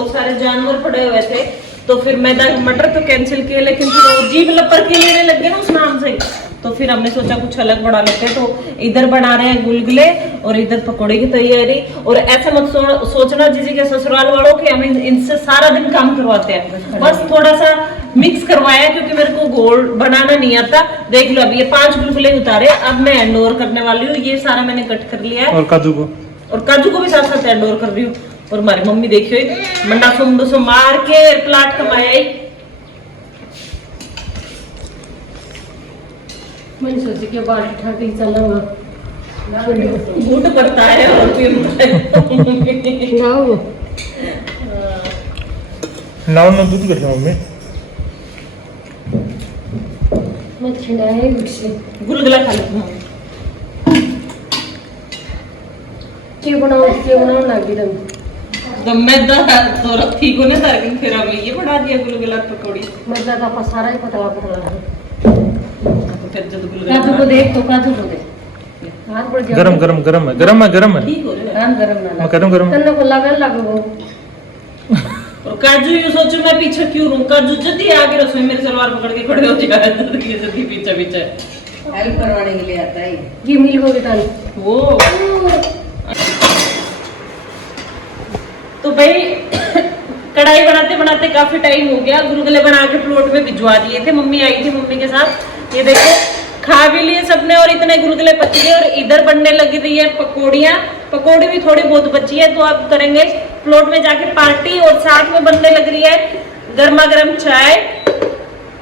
बहुत सारे जानवर पड़े हुए थे, तो फिर मैदा मटर तो कैंसिल किए, लेकिन फिर वो जीभ लपर के लेने लग गए ना उस नाम से, तो फिर हमने सोचा कुछ अलग बना लेते हैं। तो इधर बना रहे हैं गुलगुले और इधर पकौड़े की तैयारी। और ऐसा मत सोचना जिसी के ससुराल वालों के हम इनसे सारा दिन काम करवाते हैं, बस थोड़ा सा मिक्स करवाया क्योंकि मेरे को गोल बनाना नहीं आता। देख लो, अब ये 5 गुलगुले उतारे, अब मैं हैंड ओवर करने वाली हूँ। ये सारा मैंने कट कर लिया है और काजू को भी साथ साथ हैंड ओवर कर रही हूँ। और हमारी मम्मी देखियो मंडा सुंडो मार के प्लाट कमाया। मैंने सोची कि बाल उठा के चला घूट पड़ता है और फिर नाव ना दूध कर मम्मी मैं खिलाए उसे गुलगुला खा लेती हूँ। के बनाओ लगी तुम मैदा तो रखी को ना तारकिन फिर अब ये बढ़ा दिया गुलगुला पकौड़ी। मैदा का सारा ही पतला पतला है। फिर जब काजू को देख तो काजू को देख हाथ बढ़ गया। गरम है ठीक हो रहा है। कान गरम ना गरम तन्ने को लगो और काजू यूं सोचो मैं पीछे क्यों रहूं, काजू जल्दी आगे रसोई मेरी सलवार पकड़ के खड़े हो जाए जल्दी पीछे पीछे हेल्प करवाने के लिए आता है। ये मिल गो बेटा वो तो भाई कढ़ाई बनाते बनाते काफी टाइम हो गया। गुलगुले बना के प्लेट में भिजवा दिए थे, मम्मी आई थी मम्मी के साथ। ये देखो खा भी लिए सबने और इतने गुलगुले बच गए। और इधर बनने लगी रही है पकौड़ी भी थोड़ी बहुत बची है, तो अब करेंगे प्लॉट में जाके पार्टी। और साथ में बनने लग रही है गर्मा गर्म चाय।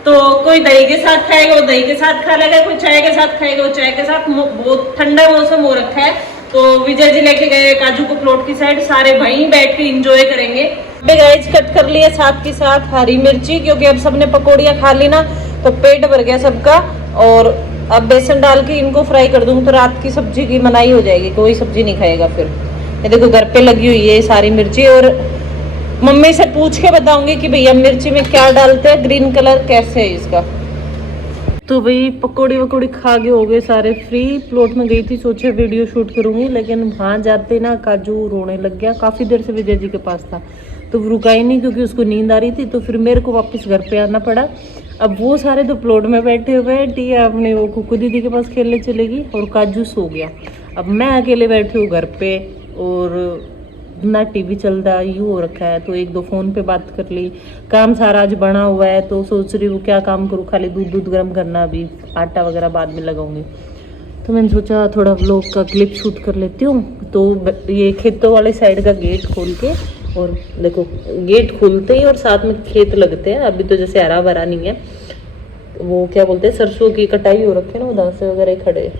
तो कोई दही के साथ खाएगा वो दही के साथ खा लेगा, कोई चाय के साथ खाएगा वो चाय के साथ। बहुत ठंडा मौसम हो रखा है, तो विजय जी लेके गए काजू को प्लॉट की साइड, सारे वहीं बैठ के एंजॉय करेंगे। गाइस कट कर लिए साथ के साथ हरी मिर्ची, क्योंकि अब सबने पकौड़ियाँ खा ली ना तो पेट भर गया सबका। और अब बेसन डाल के इनको फ्राई कर दूंगी तो रात की सब्जी की मनाई हो जाएगी, कोई सब्जी नहीं खाएगा फिर। ये देखो घर पे लगी हुई है सारी मिर्ची। और मम्मी से पूछ के बताऊंगी कि भैया मिर्ची में क्या डालते हैं, ग्रीन कलर कैसे है इसका। तो भाई पकौड़ी वकौड़ी खा के हो गए सारे फ्री। प्लॉट में गई थी, सोचा वीडियो शूट करूंगी, लेकिन वहां जाते ना काजू रोने लग गया। काफी देर से विजय जी के पास था तो रुका ही नहीं क्योंकि उसको नींद आ रही थी। तो फिर मेरे को वापस घर पे आना पड़ा। अब वो सारे तो प्लॉट में बैठे हुए हैं, टिया अपने वो कुकू दीदी के पास खेलने चलेगी और काजू सो गया। अब मैं अकेले बैठी हूँ घर पे और ना टीवी चल रहा यूँ हो रखा है। तो 1-2 फोन पे बात कर ली। काम सारा आज बना हुआ है तो सोच रही हूँ क्या काम करूँ, खाली दूध गर्म करना, अभी आटा वगैरह बाद में लगाऊंगी। तो मैंने सोचा थोड़ा व्लॉग का क्लिप शूट कर लेती हूँ। तो ये खेतों वाले साइड का गेट खोल के, और देखो गेट खोलते ही और साथ में खेत लगते हैं। अभी तो जैसे हरा भरा नहीं है, वो क्या बोलते हैं सरसों की कटाई हो रखी है ना, उदास वगैरह खड़े।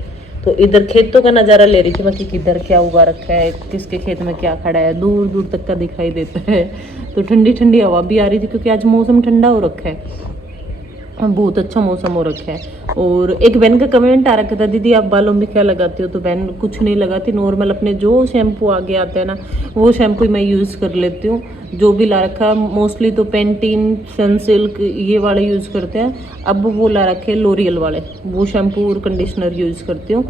तो इधर खेतों का नज़ारा ले रही थी मैं कि किधर क्या उगा रखा है, किसके खेत में क्या खड़ा है, दूर दूर तक का दिखाई देता है। तो ठंडी ठंडी हवा भी आ रही थी क्योंकि आज मौसम ठंडा हो रखा है, बहुत अच्छा मौसम हो रखा है। और एक बहन का कमेंट आ रखा था, दीदी आप बालों में क्या लगाती हो? तो बहन कुछ नहीं लगाती, नॉर्मल अपने जो शैम्पू आगे आता है ना वो शैम्पू मैं यूज़ कर लेती हूँ। जो भी ला रखा मोस्टली तो पेंटीन, सनसिल्क ये वाले यूज़ करते हैं। अब वो ला रखे लोरियल वाले, वो शैम्पू और कंडीशनर यूज़ करती हूँ।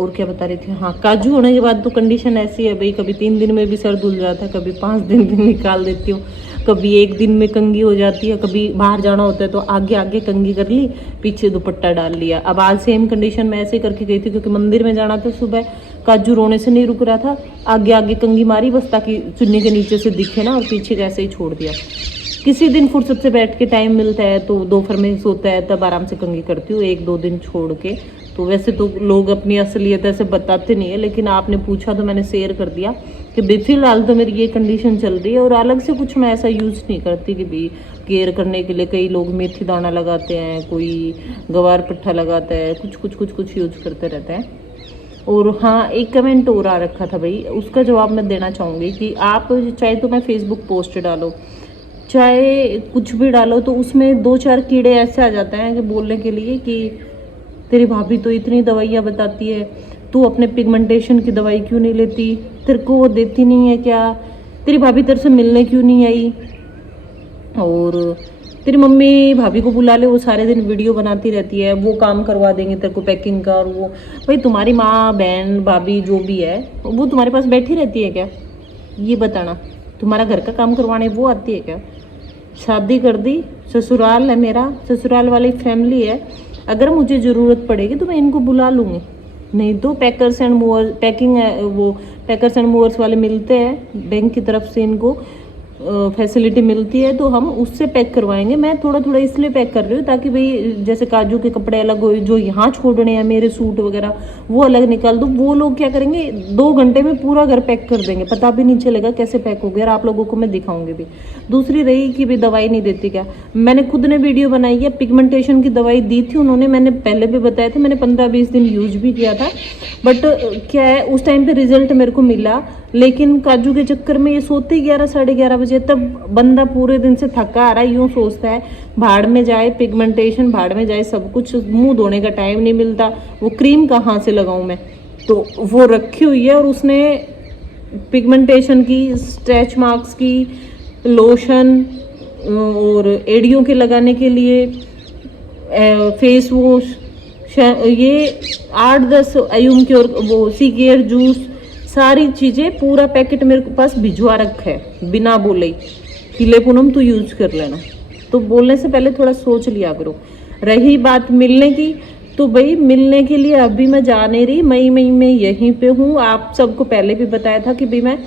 और क्या बता रही थी, हाँ काजू होने के बाद तो कंडीशन ऐसी है भाई, कभी 3 दिन में भी सर धुल जाता है, कभी 5 दिन भी निकाल देती हूँ, कभी 1 दिन में कंघी हो जाती है, कभी बाहर जाना होता है तो आगे आगे कंघी कर ली, पीछे दुपट्टा डाल लिया। अब आज सेम कंडीशन में ऐसे करके गई थी क्योंकि मंदिर में जाना था सुबह, काजू रोने से नहीं रुक रहा था, आगे आगे कंघी मारी बस ताकि चुन्नी के नीचे से दिखे ना, और पीछे कैसे ही छोड़ दिया। किसी दिन फुर्सत से बैठ के टाइम मिलता है तो दोपहर में सोता है तब आराम से कंघी करती हूँ, 1-2 दिन छोड़ के। तो वैसे तो लोग अपनी असलियत ऐसे बताते नहीं है, लेकिन आपने पूछा तो मैंने शेयर कर दिया कि फिलहाल तो मेरी ये कंडीशन चल रही है। और अलग से कुछ मैं ऐसा यूज़ नहीं करती कि भी केयर करने के लिए कई लोग मेथी दाना लगाते हैं, कोई गवार पट्टा लगाता है, कुछ यूज करते रहते हैं। और हाँ एक कमेंट और आ रखा था भाई, उसका जवाब मैं देना चाहूँगी कि आप चाहे तो मैं फेसबुक पोस्ट डालो, चाहे कुछ भी डालो, तो उसमें 2-4 कीड़े ऐसे आ जाते हैं कि बोलने के लिए कि तेरी भाभी तो इतनी दवाइयाँ बताती है, तू अपने पिगमेंटेशन की दवाई क्यों नहीं लेती, तेरे को वो देती नहीं है क्या, तेरी भाभी तेरे से मिलने क्यों नहीं आई, और तेरी मम्मी भाभी को बुला ले, वो सारे दिन वीडियो बनाती रहती है, वो काम करवा देंगे तेरे को पैकिंग का। और वो भाई तुम्हारी माँ बहन भाभी जो भी है वो तुम्हारे पास बैठी रहती है क्या? ये बताना, तुम्हारा घर का काम करवाने वो आती है क्या? शादी कर दी, ससुराल है मेरा, ससुराल वाली फैमिली है, अगर मुझे ज़रूरत पड़ेगी तो मैं इनको बुला लूँगी, नहीं तो पैकर्स एंड मूवर्स, पैकिंग है वो पैकर्स एंड मूवर्स वाले मिलते हैं बैंक की तरफ से, इनको फैसिलिटी मिलती है, तो हम उससे पैक करवाएंगे। मैं थोड़ा थोड़ा इसलिए पैक कर रही हूँ ताकि भाई जैसे काजू के कपड़े अलग हो, जो यहाँ छोड़ने हैं मेरे सूट वगैरह वो अलग निकाल दूँ। वो लोग क्या करेंगे 2 घंटे में पूरा घर पैक कर देंगे, पता भी नहीं चलेगा कैसे पैक हो गया, और आप लोगों को मैं दिखाऊंगी भी। दूसरी रही कि भी दवाई नहीं देती क्या, मैंने खुद ने वीडियो बनाई है, पिगमेंटेशन की दवाई दी थी उन्होंने, मैंने पहले भी बताया था, मैंने 15-20 दिन यूज भी किया था, बट क्या है उस टाइम पे रिजल्ट मेरे को मिला, लेकिन काजू के चक्कर में ये सोते 11-11:30 बजे, तब बंदा पूरे दिन से थका आ रहा है, यूँ सोचता है भाड़ में जाए, पिगमेंटेशन भाड़ में जाए, सब कुछ, मुंह धोने का टाइम नहीं मिलता, वो क्रीम कहाँ से लगाऊं मैं, तो वो रखी हुई है। और उसने पिगमेंटेशन की, स्ट्रेच मार्क्स की, लोशन और एड़ियों के लगाने के लिए फेस वॉश, ये 8-10 अयूम की, और वो सी केयर जूस, सारी चीज़ें पूरा पैकेट मेरे पास भिजवा रखा है बिना बोले कि ले पूनम तू यूज कर लेना। तो बोलने से पहले थोड़ा सोच लिया करो। रही बात मिलने की, तो भाई मिलने के लिए अभी मैं जा नहीं रही, मई में यहीं पे हूँ। आप सबको पहले भी बताया था कि भाई मैं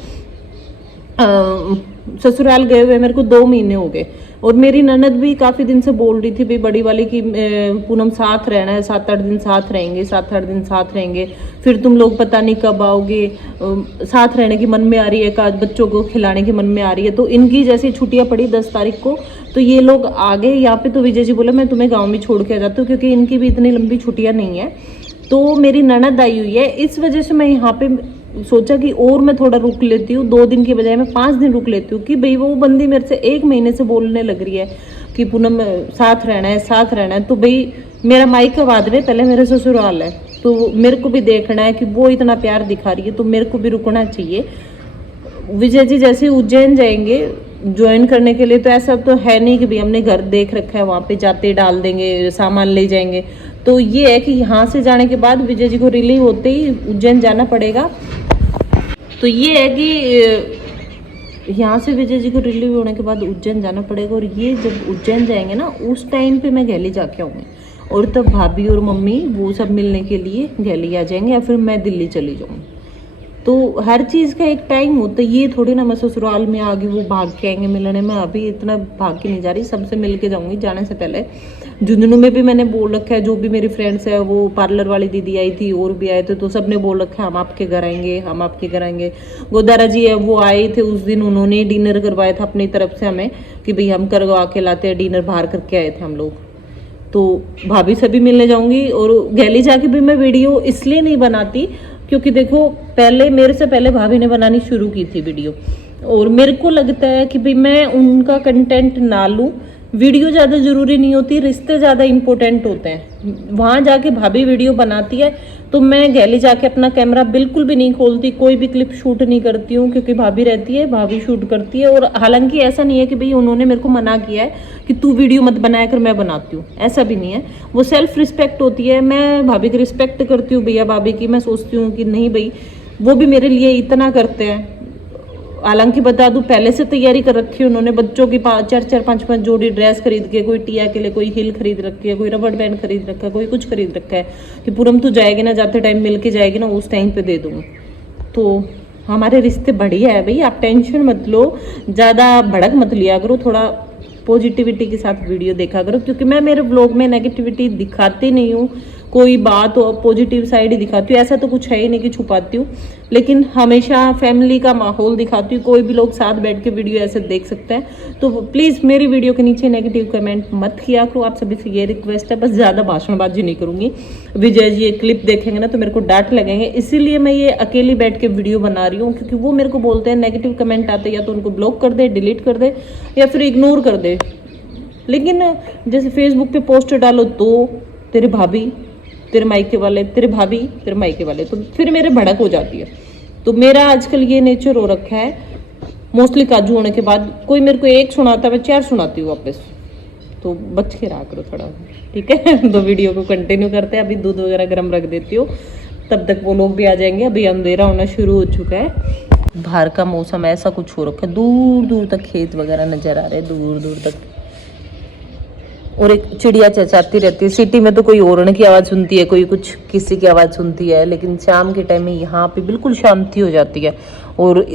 ससुराल गए हुए मेरे को 2 महीने हो गए, और मेरी ननद भी काफ़ी दिन से बोल रही थी भाई बड़ी वाली कि पूनम साथ रहना है, 7-8 दिन साथ रहेंगे, 7-8 दिन साथ रहेंगे, फिर तुम लोग पता नहीं कब आओगे, साथ रहने की मन में आ रही है, बच्चों को खिलाने की मन में आ रही है। तो इनकी जैसी छुट्टियां पड़ी 10 तारीख को, तो ये लोग आ गए यहाँ पे। तो विजय जी बोले मैं तुम्हें गाँव में छोड़ के आ जाती हूँ, क्योंकि इनकी भी इतनी लंबी छुट्टियाँ नहीं है। तो मेरी ननद आई हुई है, इस वजह से मैं यहाँ पे सोचा कि और मैं थोड़ा रुक लेती हूँ, 2 दिन की बजाय मैं 5 दिन रुक लेती हूँ, कि भाई वो बंदी मेरे से 1 महीने से बोलने लग रही है कि पूनम साथ रहना है, साथ रहना है। तो भाई मेरा मायका बाद में, पहले मेरा ससुराल है, तो मेरे को भी देखना है कि वो इतना प्यार दिखा रही है, तो मेरे को भी रुकना चाहिए। विजय जी जैसे उज्जैन जाएंगे ज्वाइन करने के लिए, तो ऐसा तो है नहीं कि भाई हमने घर देख रखा है, वहाँ पे जाते डाल देंगे, सामान ले जाएंगे। तो ये है कि यहाँ से जाने के बाद विजय जी को रिलीव होते ही उज्जैन जाना पड़ेगा। तो ये है कि यहाँ से विजय जी को रिलीव होने के बाद उज्जैन जाना पड़ेगा, और ये जब उज्जैन जाएंगे ना उस टाइम पे मैं गैली जाके आऊँगी, और तब भाभी और मम्मी वो सब मिलने के लिए गैली आ जाएंगे, या फिर मैं दिल्ली चली जाऊँगी। तो हर चीज़ का एक टाइम होता है, ये थोड़ी ना मैं ससुराल में आ गई वो भाग के आएंगे मिलने में, अभी इतना भाग के नहीं जा रही, सबसे मिल के जाऊँगी। जाने से पहले झुंझुनू में भी मैंने बोल रखा है, जो भी मेरी फ्रेंड्स है, वो पार्लर वाली दीदी आई थी और भी आए थे, तो सबने बोल रखा है हम आपके घर आएंगे, हम आपके घर आएंगे। गोदारा जी है वो आए थे उस दिन, उन्होंने डिनर करवाया था अपनी तरफ से हमें कि भाई हम करवा के लाते हैं डिनर, बाहर करके आए थे हम लोग। तो भाभी से भी मिलने जाऊँगी, और गैली जाके भी मैं वीडियो इसलिए नहीं बनाती क्योंकि देखो पहले मेरे से पहले भाभी ने बनानी शुरू की थी वीडियो, और मेरे को लगता है कि भाई मैं उनका कंटेंट ना लूँ, वीडियो ज़्यादा ज़रूरी नहीं होती, रिश्ते ज़्यादा इंपॉर्टेंट होते हैं। वहाँ जाके भाभी वीडियो बनाती है, तो मैं गैली जाके अपना कैमरा बिल्कुल भी नहीं खोलती, कोई भी क्लिप शूट नहीं करती हूँ, क्योंकि भाभी रहती है, भाभी शूट करती है। और हालांकि ऐसा नहीं है कि भाई उन्होंने मेरे को मना किया है कि तू वीडियो मत बनाया कर, मैं बनाती हूँ, ऐसा भी नहीं है। वो सेल्फ रिस्पेक्ट होती है, मैं भाभी की रिस्पेक्ट करती हूँ, भैया भाभी की। मैं सोचती हूँ कि नहीं भाई वो भी मेरे लिए इतना करते हैं। हालांकि बता दूं पहले से तैयारी कर रखी है उन्होंने, बच्चों की 4-4, 5-5 जोड़ी ड्रेस खरीद के, कोई टिया के लिए कोई हिल खरीद रखी है, कोई रबड़ बैंड खरीद रखा है, कोई कुछ खरीद रखा है कि पूनम तू जाएगी ना, जाते टाइम मिल के जाएगी ना, उस टाइम पे दे दूँगी। तो हमारे रिश्ते बढ़िया है भाई, आप टेंशन मत लो, ज़्यादा भड़क मत लिया करो, थोड़ा पॉजिटिविटी के साथ वीडियो देखा करो, क्योंकि मैं मेरे ब्लॉग में नेगेटिविटी दिखाती नहीं हूँ, कोई बात हो पॉजिटिव साइड ही दिखाती हूँ, ऐसा तो कुछ है ही नहीं कि छुपाती हूँ, लेकिन हमेशा फैमिली का माहौल दिखाती हूँ। कोई भी लोग साथ बैठ के वीडियो ऐसे देख सकते हैं, तो प्लीज़ मेरी वीडियो के नीचे नेगेटिव कमेंट मत किया करो। आप सभी से ये रिक्वेस्ट है, बस ज़्यादा भाषणबाजी नहीं करूँगी। विजय जी ये क्लिप देखेंगे ना तो मेरे को डांट लगेंगे, इसीलिए मैं ये अकेली बैठ के वीडियो बना रही हूँ, क्योंकि वो मेरे को बोलते हैं नेगेटिव कमेंट आते या तो उनको ब्लॉक कर दे, डिलीट कर दे, या फिर इग्नोर कर दे। लेकिन जैसे फेसबुक पे पोस्ट डालो तो तेरे भाभी तेरे मायके वाले, तेरे भाभी तेरे मायके वाले, तो फिर मेरे भड़क हो जाती है। तो मेरा आजकल ये नेचर हो रखा है, मोस्टली काजू होने के बाद कोई मेरे को एक सुनाता मैं 4 सुनाती हूँ वापस, तो बच के रहा करो थोड़ा, ठीक है। तो वीडियो को कंटिन्यू करते हैं, अभी दूध वगैरह गर्म रख देती हूँ, तब तक वो लोग भी आ जाएंगे। अभी अंधेरा होना शुरू हो चुका है, बाहर का मौसम ऐसा कुछ हो रखा है, दूर दूर तक खेत वगैरह नजर आ रहे हैं, दूर दूर तक। और एक चिड़िया चहचहाती रहती है। सिटी में तो कोई हॉर्न की आवाज सुनती है, कोई कुछ किसी की आवाज सुनती है, लेकिन शाम के टाइम में यहाँ पे बिल्कुल शांति हो जाती है। और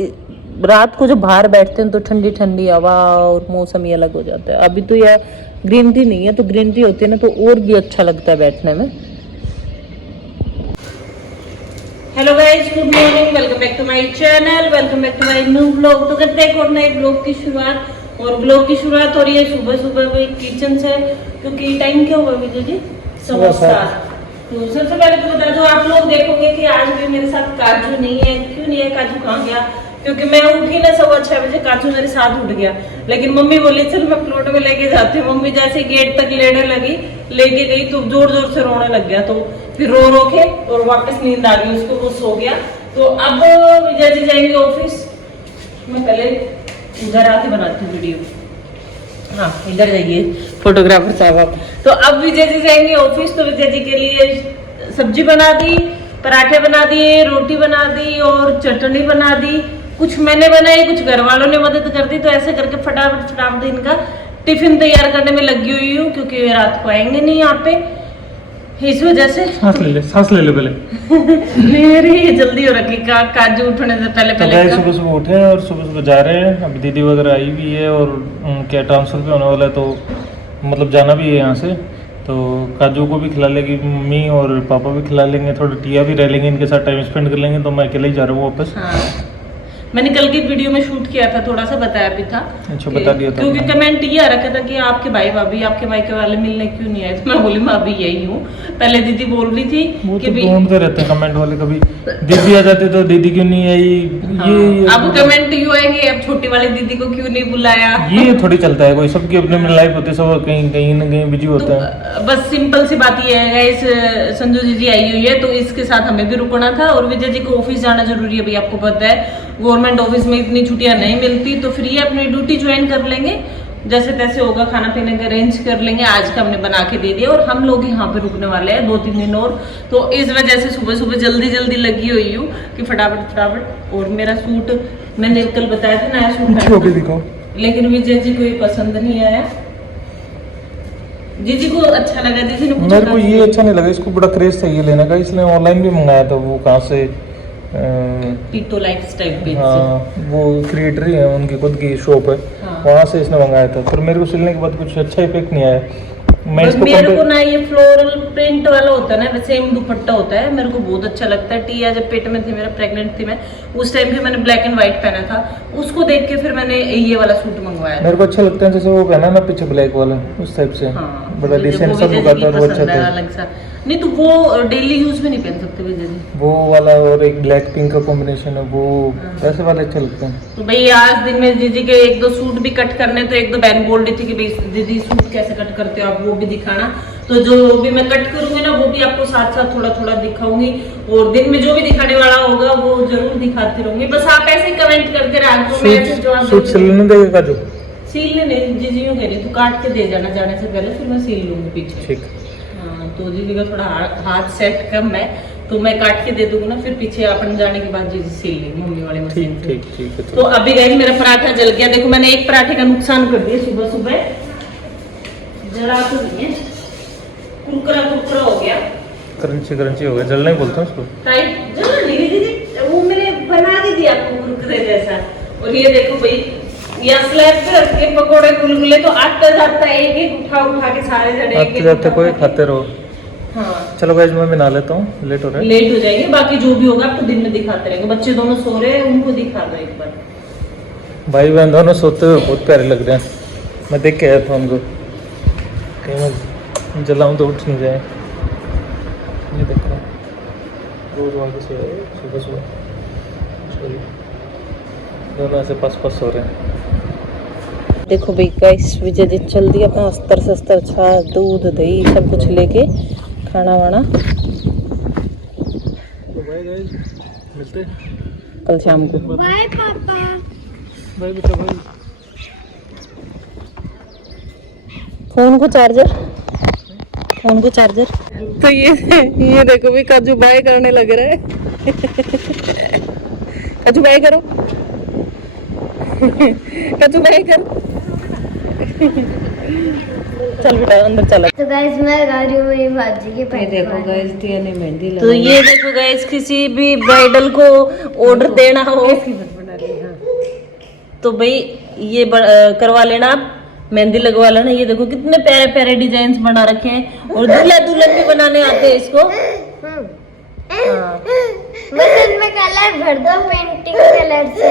रात को जब बाहर बैठते हैं तो ठंडी ठंडी हवा और मौसम ही अलग हो जाता है। अभी तो यार ग्रीन टी नहीं है, तो ग्रीन टी होती है ना तो और भी अच्छा लगता है बैठने में। Hello guys, good morning, welcome back to my channel, welcome back to my new blog. तो करते हैं एक और नए ब्लॉग की शुरुआत। और ब्लॉग की शुरुआत हो रही है सुबह सुबह में किचन से, क्योंकि टाइम क्या हुआ विजय जी? 7:15। तो सबसे पहले तो बता दो, आप लोग देखोगे कि आज भी मेरे साथ काजू नहीं है। क्यों नहीं है? काजू कहाँ गया? क्योंकि मैं उठी ना 6:15 बजे, काजू मेरे साथ उठ गया। लेकिन मम्मी बोली चल मैं प्लॉट में लेके जाती हूँ। मम्मी जैसे गेट तक लेने लगी, लेके गई तो जोर जोर से रोने लग गया। तो फिर रो रो के और वापस नींद आ गई उसको, वो सो गया। तो अब विजय जी जाएंगे ऑफिस। मैं पहले इधर आके बनाती हूँ वीडियो। हाँ, इधर जाइए फोटोग्राफर साहब। तो अब विजय जी जाएंगे ऑफिस, तो विजय जी के लिए सब्जी बना दी, पराठे बना दिए, रोटी बना दी और चटनी बना दी। कुछ मैंने बनाई, कुछ घर वालों ने मदद कर दी। तो ऐसे करके फटाफट फटाफट इनका टिफिन तैयार करने में लगी हुई हूँ, क्योंकि रात को आएंगे नहीं यहाँ पे, इस वजह से। सांस ले ले पहले। मेरी जल्दी हो रखी काजू उठने से पहले पहले। तो सुबह सुबह उठे और सुबह सुबह जा रहे हैं। अभी दीदी वगैरह आई भी है और क्या ट्रांसफर भी होने वाला है, तो मतलब जाना भी है यहाँ से। तो काजू को भी खिला लेगी मम्मी और पापा भी खिला लेंगे, थोड़ा टिया भी रह लेंगे, इनके साथ टाइम स्पेंड कर लेंगे। तो मैं अकेले ही जा रहा हूँ वापस। हाँ, मैंने कल की वीडियो में शूट किया था, थोड़ा सा बताया भी था। अच्छा, बता दिया था। क्योंकि कमेंट ये आ रखा था कि आपके भाई भाभी, आपके मायके वाले मिलने क्यों नहीं आए? तो मैं बोली मैं अभी यही हूँ। पहले दीदी बोल रही थी वो कि तो ढूंढते रहते हैं कमेंट वाले, कभी दीदी आ जाते तो दीदी क्यों नहीं आई। ये अब कमेंट यूँ आएंगे, अब छोटी वाली दीदी को क्यों नहीं बुलाया। ये थोड़ी चलता है, कोई सबकी अपनी अपनी लाइफ होती है, सब कहीं कहीं ना कहीं बिजी होता है। बस सिंपल सी बात ये है, इस संजू जी आई हुई है, तो इसके साथ हमें भी रुकना था। और विजय जी को ऑफिस जाना जरूरी है, भाई आपको पता है गवर्नमेंट ऑफिस में इतनी छुट्टियां नहीं मिलती। तो फिर ये अपनी ड्यूटी ज्वाइन कर लेंगे, जैसे तैसे होगा, खाना पीने का अरेंज कर लेंगे। आज का हमने बना के दे दिया और हम लोग यहाँ पे रुकने वाले हैं 2-3 दिन और। तो इस वजह से सुबह सुबह जल्दी जल्दी लगी हुई हूँ कि फटाफट फटाफट। और मेरा सूट मैंने कल बताया था, नया सूट दिखाओ, लेकिन विजय जी को ये पसंद नहीं आया। दीदी को अच्छा लगा, दीदी ने मेरे को ये अच्छा नहीं लगा, इसको बड़ा क्रेज था ये लेने का, इसलिए ऑनलाइन भी मंगाया था। वो कहाँ से? टीटो लाइफस्टाइल पेज से। हाँ, वो क्रिएटर ही है, उनकी खुद की शॉप है। हाँ। वहाँ से इसने मंगाया था। फिर मेरे को सिलने के बाद कुछ अच्छा इफेक्ट नहीं आया। मैं इसको मेरे को ना ये फ्लोरल प्रिंट वाला होता है ना, सेम दुपट्टा होता है, मेरे को बहुत अच्छा लगता है। टिया जब पेट में थी, मेरा प्रेग्नेंट थी मैं, उस टाइम पे मैंने ब्लैक एंड व्हाइट पहना था। उसको देख के फिर मैंने ये वाला सूट मंगवाया था। मेरे को अच्छा लगता है जैसे वो पहना ना पीछे ब्लैक वाला, उस टाइप से। हाँ, बड़ा डिसेंट सा लुक आता है, वो अच्छा था। अलग सा नहीं तो वो डेली यूज में नहीं पहन सकते विजय जी। वो वाला और एक ब्लैक पिंक का कॉम्बिनेशन है, वो ऐसे वाले अच्छे लगते हैं। तो भाई आज दिन में दीदी के 1-2 सूट भी कट करने, तो 1-2 बहन बोल रही थी कि भाई दीदी सूट कैसे कट करते हो आप, वो भी दिखाना। तो जो भी मैं कट करूंगी ना, वो भी आपको साथ साथ थोड़ा थोड़ा दिखाऊंगी। और दिन में जो भी दिखाने वाला होगा वो जरूर दिखाती रहूंगी। बस आप ऐसे ही कमेंट करके रख दो। सूट सिलने देगा काजू? सीलने नहीं, जीजी यूं कह रही, तू काट के दे जाना जाने से पहले, फिर मैं सील लूंगी पीछे। ठीक। हाँ, तो जीजी का थोड़ा हाथ सेट कम है, तो मैं काट के दे दूंगी ना, फिर पीछे अपन जाने के बाद जीजी सील लेगी मम्मी वाले मशीन से। ठीक ठीक है। तो अभी गई मेरा पराठा जल गया। देखो मैंने एक पराठे का नुकसान कर दिया सुबह सुबह, जरा तो नहीं है, कुरकुरा कुरकुरा हो गया, क्रंची क्रंची हो गया, जलना ही बोलते हैं उसको। टाइट जला नहीं दीदी, वो मैंने बना दी थी आपको कुरकुरे जैसा। और ये देखो भाई, यहाँ स्लैब पे रख के पकौड़े गुलगुले, तो आता जाता एक एक उठा के सारे जने आते जाते कोई खाते रहो। हाँ, चलो गाइस, मैं बना लेता हूँ, लेट हो रहा है। लेट हो जाएंगे, बाकी जो भी होगा आपको दिन में दिखाते रहेंगे। बच्चे दोनों सो रहे हैं, उनको दिखा दो एक बार। भाई बहन दोनों सोते हुए बहुत प्यारे लग रहे हैं। मैं देख के आया था उनको, कहीं मैं जलाऊँ तो उठ नहीं जाए। ये देखो रोज वहाँ से सुबह सुबह दोनों ऐसे पास पास सो रहे हैं। देखो भाई गाइस, विजय जी चल दिया अपना अस्तर शस्तर, छाछ दूध दही सब कुछ लेके, खाना वाना। तो बाय गाइस, मिलते हैं कल शाम को। बाय पापा। बाय बेटा बाय। फोन को चार्जर। तो ये देखो भी काजू बाय करने लग रहा है। कचू भाई करो कचू भाई करो चल बेटा अंदर चलो। तो गाइस मैं गा रही हूँ मेरी भाजी के पैर देखो गाइस टिया ने मेहंदी लगाई। तो ये देखो गाइस किसी भी ब्राइडल को ऑर्डर देना हो बना ली हाँ। तो भाई ये करवा लेना आप, मेहंदी लगवा लेना। ये देखो कितने प्यारे प्यारे डिजाइन बना रखे हैं और दूल्हा दुल्हन भी बनाने आते हैं इसको। हाँ बस इसमें कलर भर दो पेंटिंग कलर से।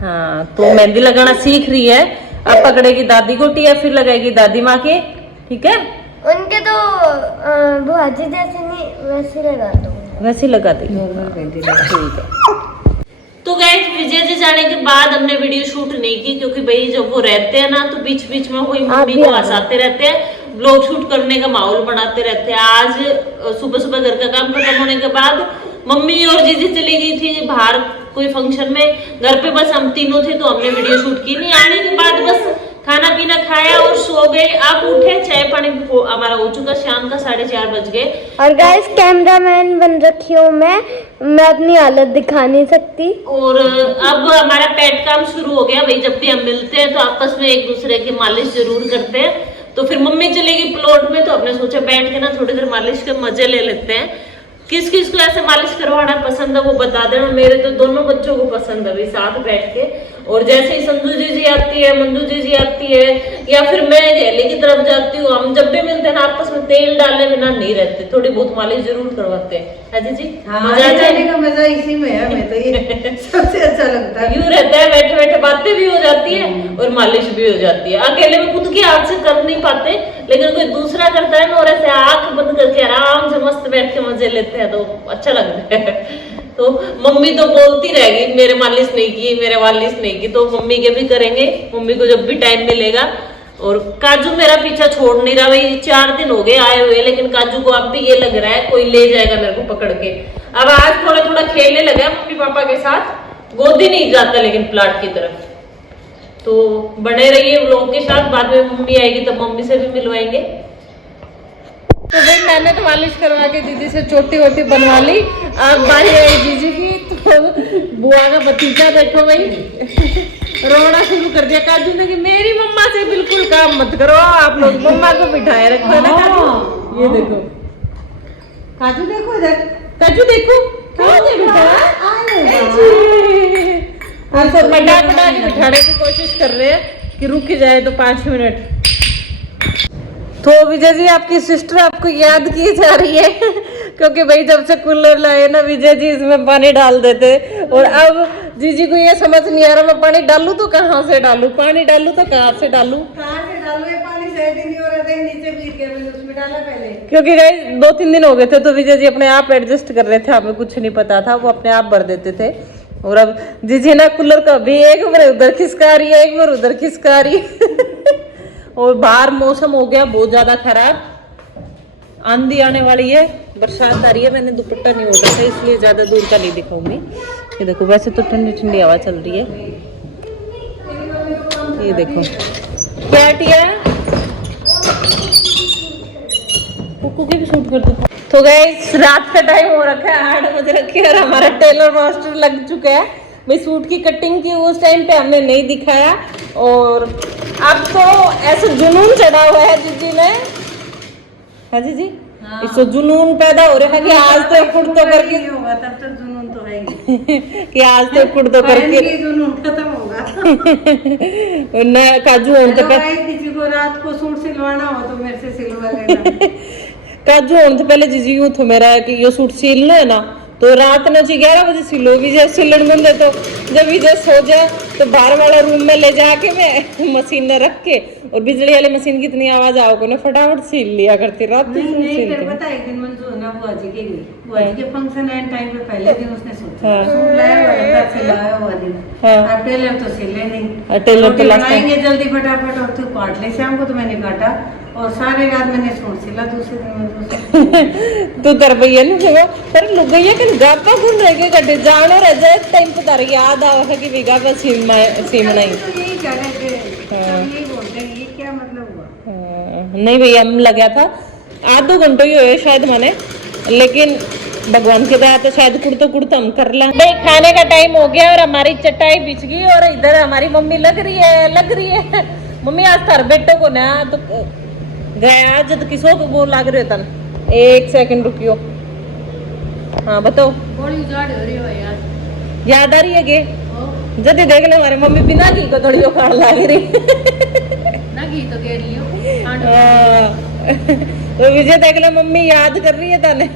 हाँ तो मेहंदी लगाना सीख रही है, अब पकड़ेगी दादी को टिया, फिर लगाएगी दादी माँ के, ठीक है। उनके तो भाजी जैसे नहीं वैसे लगा दो, वैसे ही लगा देगी। नॉर्मल मेहंदी ठीक है। तो गैस विजय जी जाने के बाद हमने वीडियो शूट नहीं की, क्योंकि भाई जब वो रहते हैं ना तो बीच बीच में वही मम्मी को हंसाते रहते हैं, ब्लॉग शूट करने का माहौल बनाते रहते हैं। आज सुबह सुबह घर का काम खत्म होने के बाद मम्मी और जीजी चली गई थी बाहर कोई फंक्शन में, घर पे बस हम तीनों थे तो हमने वीडियो शूट की नहीं। आने के बाद बस खाना पीना खाया और सो गए। अब उठे, चाय पानी हमारा हो चुका, शाम का 4:30 बज गए। और गाइस कैमरामैन बन रखी हूँ मैं अपनी हालत दिखा नहीं सकती। और अब हमारा पेट काम शुरू हो गया भाई, जब भी हम मिलते हैं तो आपस में एक दूसरे की मालिश जरूर करते हैं। तो फिर मम्मी चलेगी प्लॉट में, तो हमने सोचा बैठ के ना थोड़ी देर मालिश के मजे ले लेते हैं। किस किस को ऐसे मालिश करवाना पसंद है वो बता देना, मेरे तो दोनों बच्चों को पसंद है भाई साथ बैठ के। और जैसे ही संजू जी आती है, मंजू जी आती है, या फिर मैं गैली की तरफ जाती हूँ, हम जब भी मिलते हैं ना आपस में तेल डालने बिना नहीं रहते, थोड़ी बहुत मालिश जरूर करवाते हैं। अजय जी मजा आ जाने का मजा इसी में है, मैं तो ये सबसे अच्छा लगता है। यूं रहता है, बैठे बैठे बातें भी हो जाती है और मालिश भी हो जाती है। अकेले में खुद की हाथ से कर नहीं पाते, लेकिन कोई दूसरा करता है ना और ऐसे आंख बंद करके आराम से मस्त बैठ के मजे लेते हैं तो अच्छा लगता है। तो मम्मी तो बोलती रहेगी मेरे मालिश नहीं की, मेरे मालिश नहीं की, तो मम्मी के भी करेंगे, मम्मी को जब भी टाइम मिलेगा। और काजू मेरा पीछा छोड़ नहीं रहा भाई, 4 दिन हो गए आए हुए, लेकिन काजू को अब भी ये लग रहा है कोई ले जाएगा मेरे को पकड़ के। अब आज थोड़ा थोड़ा खेलने लगा मम्मी पापा के साथ, गोदी नहीं जाता लेकिन प्लाट की तरफ। तो बने रहिए व्लॉग के साथ, बाद में मम्मी आएगी तो मम्मी से भी मिलवाएंगे। तो भाई मैंने तो मालिश करवा के दीदी से चोटी वोटी बनवा ली। अब बारी आई जीजी की, तो बुआ का भतीजा देखो भाई रोना शुरू कर दिया काजू ने कि मेरी मम्मा से बिल्कुल काम मत करो, आप लोग मम्मा को बिठाए रखो है ना काजू। ये देखो काजू, देखो इधर काजू, देखो सब पटा पटा के बिठाने की कोशिश कर रहे हैं कि रुक जाए तो 5 मिनट। तो विजय जी आपकी सिस्टर आपको याद की जा रही है क्योंकि भाई जब से कूलर लाए ना विजय जी इसमें पानी डाल देते, और अब जीजी को ये समझ नहीं आ रहा मैं पानी डालूं तो कहाँ से डालूं, पानी डालूं तो कहाँ से डालूं, ये पानी सेट ही नहीं हो रहा था, नीचे गिर गया, मैंने उसमें डाला पहले। क्योंकि गाइस 2-3 दिन हो गए थे तो विजय जी अपने आप एडजस्ट कर रहे थे, हमें कुछ नहीं पता था, वो अपने आप भर देते थे। और अब जीजी ना कूलर का भी एक बार उधर खिसका रही है, एक बार उधर खिसका रही है और बाहर मौसम हो गया बहुत ज्यादा खराब, आंधी आने वाली है, बरसात आ रही है। मैंने दुपट्टा नहीं ओढ़ा था इसलिए ज्यादा दूर का नहीं दिखाऊंगी। ये देखो वैसे तो ठंडी ठंडी हवा चल रही है। ये देखो क्या टिया कुकू की भी शूट कर दो। तो गाइस रात का टाइम हो रखा है, 8 बज रखे और हमारा टेलर मास्टर लग चुका है भाई। सूट की कटिंग की उस टाइम पे हमने नहीं दिखाया, और अब तो ऐसा जुनून चढ़ा हुआ है जीजी ने, हाँ जी जी इसको जुनून पैदा हो रहा है कि आज तो कुर्तो करके होगा, तब तक जुनून तो है ही कि आज तो कुर्तो करके जुनून खत्म होगा। न काजू होने तो किसी को रात को सूट सिलवाना हो तो मेरे से सिलवा लेना। काजू होने तो पहले जीजी को तो मेरा है कि ये सूट सिलना है ना, तो रात न 11 बजे सिलो, विजय सिलन बंद है तो जब विजय सो जाए तो बाहर वाला रूम में ले जाके मैं मशीन में रख के, और बिजली वाली मशीन की इतनी आवाज आओगे ना फटाफट सिल लिया करती रात में। नहीं पता है, एक दिन मंजू ना बुआ जी के गई, बुआ जी के फंक्शन एंड टाइम पे पहले दिन उसने सोचा सूट लाया हुआ था, सिलाया हुआ दिन, अब टेलर तो सिले नहीं, टेलर तो बनाएंगे जल्दी फटाफट, और तू काट ले शाम को, तो मैंने काटा और सारे रात मैंने सूट सिला, दूसरे दिन तू कर भैया नहीं सेवा पर लुगैया के गापा गुण रह गए कटे जाने रह जाए टाइम पे तार याद आओ है कि विगा पे सीमना ही। यही कह रहे थे, यही बोलते हैं, ये क्या मतलब हुआ? नहीं भैया हम लगा था 8-2 घंटे ही हुए शायद मैंने, लेकिन भगवान के दया तो शायद कुड़ता हम कर ला। भाई खाने का टाइम हो गया और हमारी चटाई बिछ गई और इधर हमारी मम्मी लग रही है मम्मी आज थार बेटो को ना तो गया जब किसो को वो लग रहे तन। एक सेकंड रुकियो। हाँ बताओ। बड़ी उजाड़ हो रही है यार। याद आ रही है गे जल्दी देख ले हमारे मम्मी बिना घी को थोड़ी खाण लग रही ना घी तो दे रही हो। तो विजय देख ले मम्मी याद कर रही है तने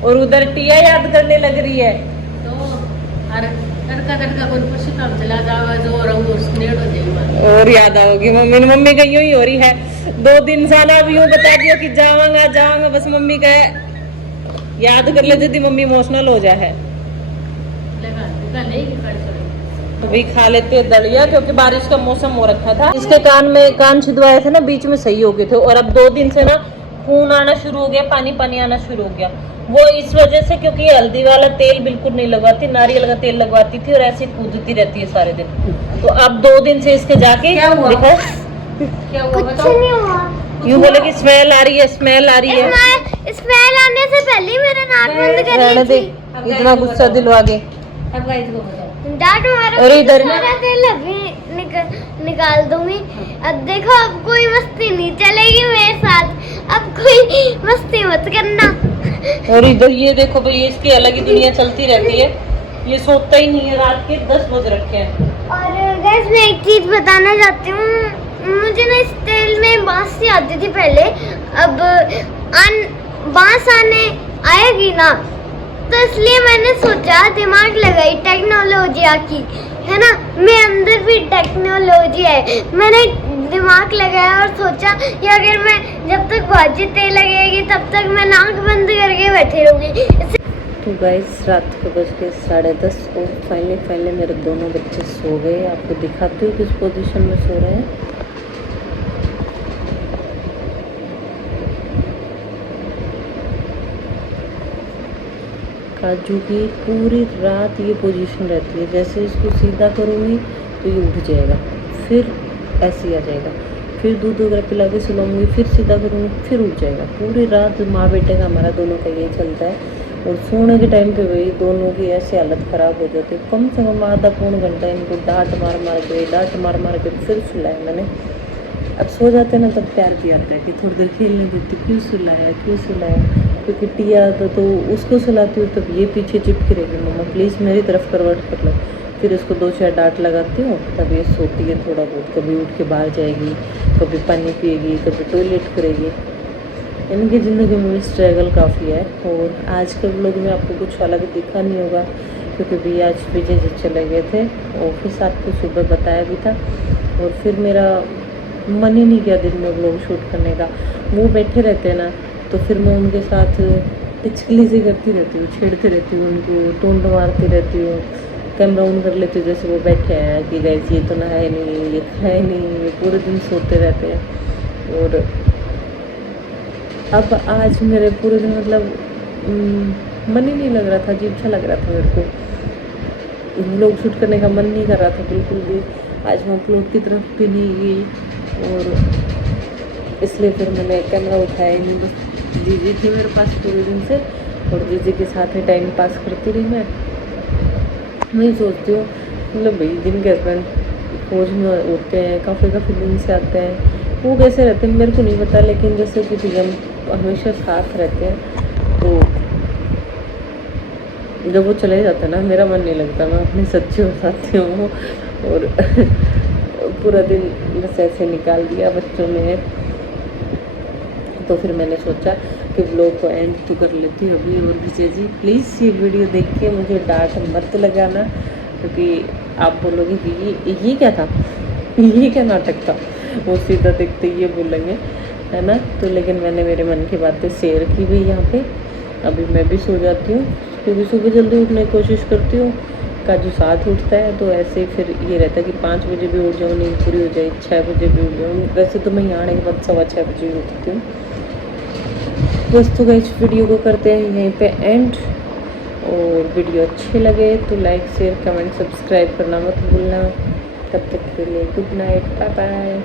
और उधर टिया याद करने लग रही है। तो अरे तड़का कोई पशु काम चला जावा जो और वो स्नेड हो जाएगा और याद आओगी मम्मी का यूं ही हो रही है। 2 दिन साल अब यूं बता दियो कि जावांगा बस मम्मी का याद कर ले जल्दी मम्मी इमोशनल हो जाए। लगा नहीं कि कर चले तो भी खा लेते हैं दलिया क्योंकि बारिश का मौसम हो रखा था। इसके कान छिदवाए थे ना बीच में सही हो गए थे और अब 2 दिन से ना खून आना शुरू हो गया पानी आना शुरू हो गया। वो इस वजह से क्योंकि हल्दी वाला तेल बिल्कुल नहीं लगवाती नारियल का तेल लगवाती थी और ऐसे कूदती रहती है सारे दिन। तो अब 2 दिन से इसके जाके देखो क्या हुआ कुछ बताओ। नहीं हुआ। यूं बोले कि स्मेल आ रही है स्मेल आने से पहले ही मेरा नाक बंद कर रहने ली दे थी। इतना गुस्सा दिलवा के। अब गाइस को बताओ। डांट मारो और इधर ना- सारा तेल अभी निकाल दूंगी। अब देखो अब कोई मस्ती नहीं चलेगी मेरे साथ। अब कोई मस्ती मत करना। और इधर ये देखो भाई इसकी अलग ही दुनिया चलती रहती है। ये सोता ही नहीं है रात के 10 बज रखे हैं। और गाइस मैं एक चीज बताना चाहती हूँ। मुझे ना इस तेल में बांस सी आती थी पहले। अब बांस आने आएगी ना तो इसलिए मैंने सोचा दिमाग लगाई टेक्नोलॉजी की है ना। मेरे अंदर भी टेक्नोलॉजी है। मैंने दिमाग लगाया और सोचा कि अगर मैं जब तक भाजी तेल लगेगी तब तक मैं नाक बंद करके बैठी रहूंगी। तो गाइस रात को बज के 10:30 और फाइनली मेरे दोनों बच्चे सो गए। आपको दिखाती हूँ किस पोजीशन में सो रहे हैं। काजू की पूरी रात ये पोजीशन रहती है। जैसे इसको सीधा करूँगी तो ये उठ जाएगा फिर ऐसे ही आ जाएगा। फिर दूध वगैरह पिला के सुलाऊंगी फिर सीधा करूँगी फिर उठ जाएगा। पूरी रात माँ बेटे का हमारा दोनों का यही चलता है। और सोने के टाइम पे भाई दोनों की ऐसी हालत ख़राब हो जाती है। कम से कम आधा पौन घंटा इनको डांट मार के फिर सुलाया मैंने। अब सो जाते हैं ना तब प्यार भी आता है कि थोड़ी देर खेलने देती क्यों सुलाया क्योंकि टिया तो उसको सुलाती हूँ तब ये पीछे चिपकी रहेगी मम्मा प्लीज़ मेरी तरफ करवट कर लो। फिर इसको 2-4 डांट लगाती हूँ तब ये सोती है थोड़ा बहुत। कभी उठ के बाहर जाएगी कभी पानी पिएगी कभी टॉयलेट करेगी। इनकी ज़िंदगी में स्ट्रगल काफ़ी है। और आज के व्लॉग में आपको कुछ अलग दिखा नहीं होगा क्योंकि भी आज विजय जी चले गए थे ऑफिस। आपको सुबह बताया भी था और फिर मेरा मन ही नहीं किया दिन में व्लॉग शूट करने का। वो बैठे रहते हैं ना तो फिर मैं उनके साथ टिचकली सी करती रहती हूँ छेड़ती रहती हूँ उनको टोंड मारती रहती हूँ। कैमरा ऑन कर लेती हूँ जैसे वो बैठे हैं कि गाइस ये तो नहाए नहीं ये खाए नहीं ये पूरे दिन सोते रहते हैं। और अब आज मेरे पूरे दिन मतलब मन ही नहीं लग रहा था। अजीब सा लग रहा था मेरे को। व्लॉग शूट करने का मन नहीं कर रहा था बिल्कुल भी। आज मैं अपलोड की तरफ भी नहीं गई और इसलिए फिर मैंने कैमरा उठाया ही नहीं। बस जीजी थी मेरे पास पूरे दिन से और जीजी के साथ ही टाइम पास करती रही। मैं सोचती हूँ मतलब भाई दिन के हस्बैंड फौज में होते हैं काफ़ी दिन से आते हैं वो कैसे रहते हैं मेरे को नहीं पता। लेकिन जैसे कि भी हम हमेशा साथ रहते हैं तो जब वो चले जाते हैं ना मेरा मन नहीं लगता। मैं अपनी सच्ची हो जाती हूँ और पूरा दिन बस ऐसे निकाल दिया बच्चों में। तो फिर मैंने सोचा कि व्लॉग को एंड तो कर लेती हूँ अभी। और विजय जी प्लीज़ ये वीडियो देख के मुझे डांट मत लगाना क्योंकि आप बोलोगे कि ये क्या था ये क्या नाटक था। वो सीधा देखते ये बोलेंगे है ना। तो लेकिन मैंने मेरे मन की बातें शेयर की भी यहाँ पे। अभी मैं भी सो जाती हूँ क्योंकि सुबह जल्दी उठने की कोशिश करती हूँ। काजू 7 उठता है तो ऐसे फिर ये रहता है कि 5 बजे भी उठ जाऊँ नींद पूरी हो जाए 6 बजे भी उठ जाऊँ। वैसे तो मैं यहाँ आने के बाद 6:15 बजे उठती हूँ। बस तो गाइस वीडियो को करते हैं यहीं पे एंड। और वीडियो अच्छे लगे तो लाइक शेयर कमेंट सब्सक्राइब करना मत भूलना। तब तक के लिए गुड नाइट बाय बाय।